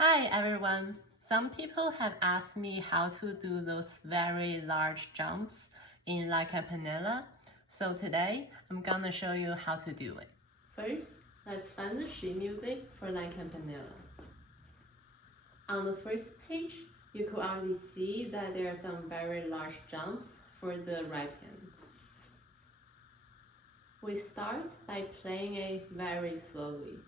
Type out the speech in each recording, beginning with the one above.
Hi everyone! Some people have asked me how to do those very large jumps in La Campanella, so today I'm gonna show you how to do it. First, let's find the sheet music for La Campanella. On the first page, you could already see that there are some very large jumps for the right hand. We start by playing it very slowly.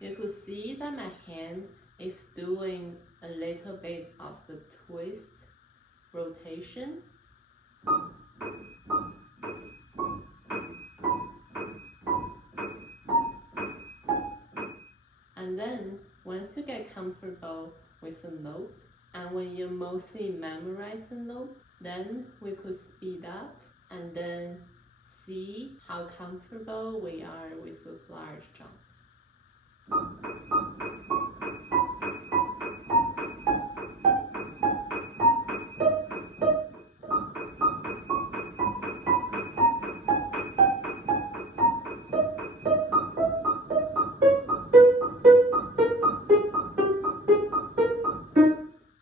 You could see that my hand is doing a little bit of the twist, rotation. And then, once you get comfortable with the note, and when you mostly memorize the note, then we could speed up and then see how comfortable we are with those large jumps.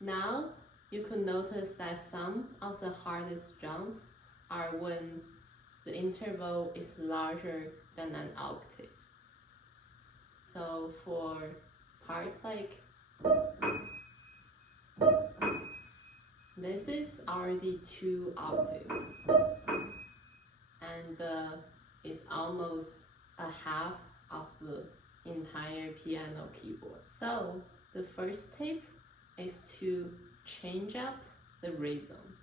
Now, you could notice that some of the hardest jumps are when the interval is larger than an octave. So for parts like this is already 2 octaves, and it's almost a half of the entire piano keyboard. So the first tip is to change up the rhythm.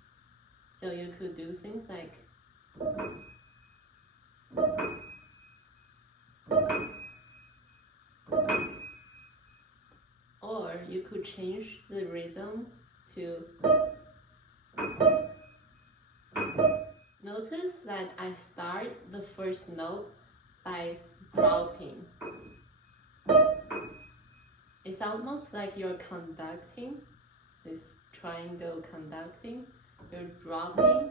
So you could do things like or you could change the rhythm to. Notice that I start the first note by dropping. It's almost like you're conducting, this triangle conducting. You're dropping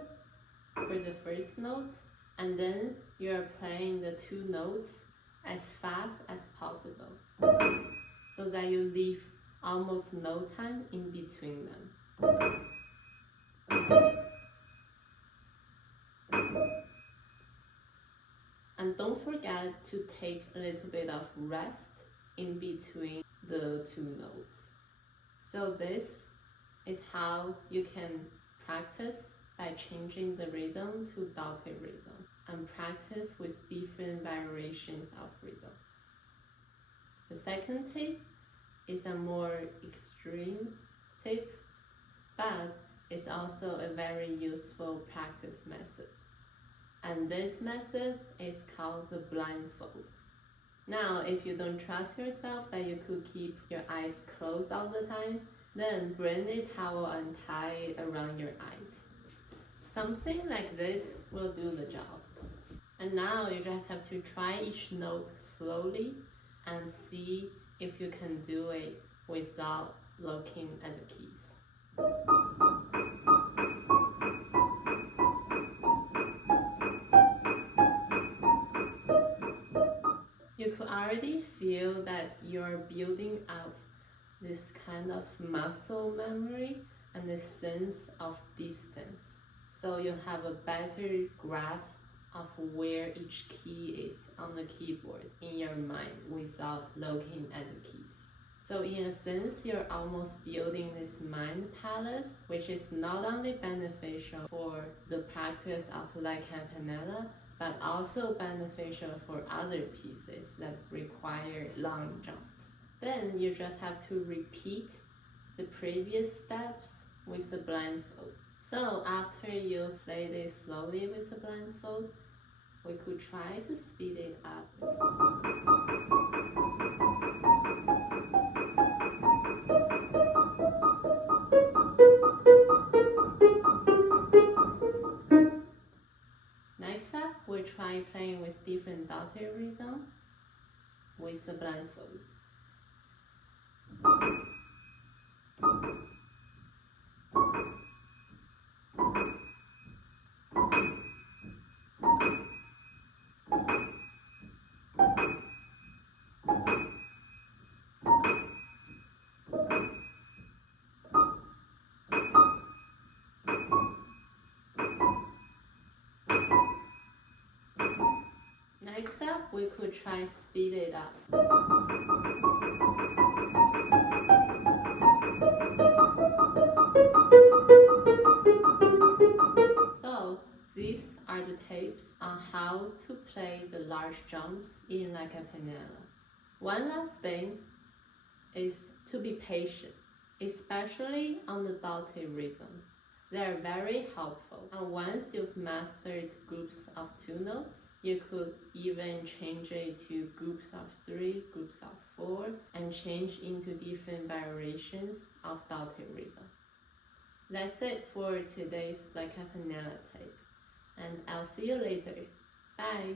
for the first note, and then you're playing the 2 notes as fast as possible, so that you leave almost no time in between them. And don't forget to take a little bit of rest in between the 2 notes. So this is how you can practice by changing the rhythm to dotted rhythm and practice with different variations of rhythms. The second tip is a more extreme tip, but it's also a very useful practice method. And this method is called the blindfold. Now, if you don't trust yourself that you could keep your eyes closed all the time, then bring a towel and tie it around your eyes. Something like this will do the job. And now you just have to try each note slowly and see if you can do it without looking at the keys. You could already feel that you're building up this kind of muscle memory and a sense of distance. So you have a better grasp of where each key is on the keyboard in your mind without looking at the keys. So in a sense, you're almost building this mind palace, which is not only beneficial for the practice of La Campanella, but also beneficial for other pieces that require long jumps. Then you just have to repeat the previous steps with the blindfold. So after you play this slowly with the blindfold, we could try to speed it up. Next up, we'll try playing with different dotted rhythm with the blindfold. Next up, we could try speed it up. So these are the tips on how to play the large jumps in La Campanella. One last thing is to be patient, especially on the dotted rhythms. They are very helpful, and once you've mastered groups of 2 notes, you could even change it to groups of 3, groups of 4, and change into different variations of dotted rhythms. That's it for today's La Campanella tape, and I'll see you later. Bye!